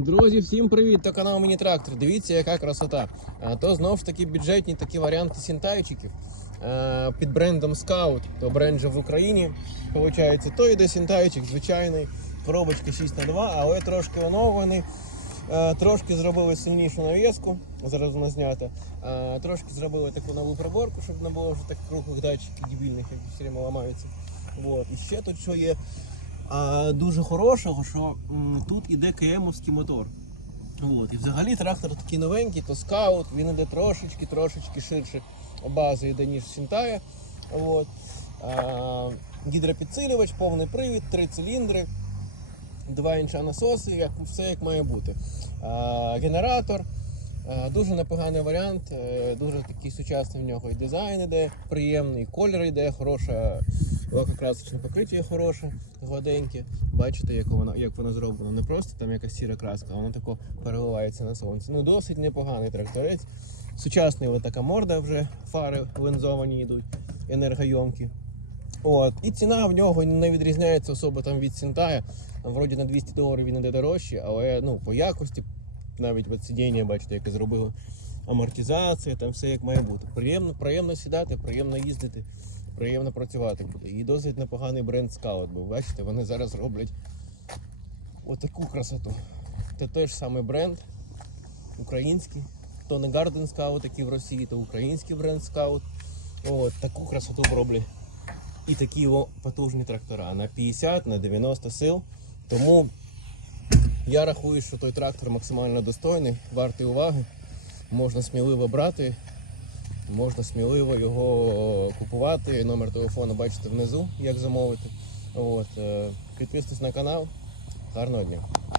Друзі, всім привіт! То канал Міні Трактор. Дивіться, яка красота. То знову ж таки бюджетні такі варіанти сінтайчиків під брендом Scout. То бренд же в Україні. Получається, то йде сінтайчик звичайний, коробочка 6 на 2 але трошки оновлений. Трошки зробили сильнішу нав'язку, зараз вона знята. Трошки зробили таку нову приборку, щоб не було вже таких круглих датчиків дебільних, які все время ламаються. Вот. І ще тут що є дуже хорошого, що тут іде КМовський мотор. От. І взагалі трактор такий новенький, то скаут, він іде трошечки, трошечки ширше бази йде, ніж Сінтая. А, гідропідсилювач, повний привід, три циліндри, два інча насоси, як, все як має бути. А, генератор. а, Дуже непоганий варіант, е, дуже такий сучасний в нього і дизайн іде, приємний, і колір йде, хороша лакокрасочне покриття хороше, гладеньке. Бачите, як воно, як воно зроблено. Не просто там якась сіра краска, воно тако переливається на сонці. Ну, досить непоганий тракторець. Сучасний така морда вже, фари линзовані йдуть, енергойомкі. От. І ціна в нього не відрізняється особо там від Сінтая. Вроді на 200 доларів він іде дорожче, але ну, по якості, навіть от сидіння, бачите, яке зробили. Амортизація, там все як має бути. Приємно, приємно сідати, приємно їздити, приємно працювати буде. І досить непоганий бренд Scout був. Бачите, вони зараз роблять отаку красоту. Це той ж самий бренд український. То не Garden Scout, який в Росії, то український бренд Scout. От, таку красоту роблять. І такі потужні трактора на 50, на 90 сил. Тому я рахую, що той трактор максимально достойний, вартий уваги. Можна сміливо брати, можна сміливо його купувати. Номер телефону бачите внизу, як замовити. От, е, підписуйтесь на канал. Гарного дня!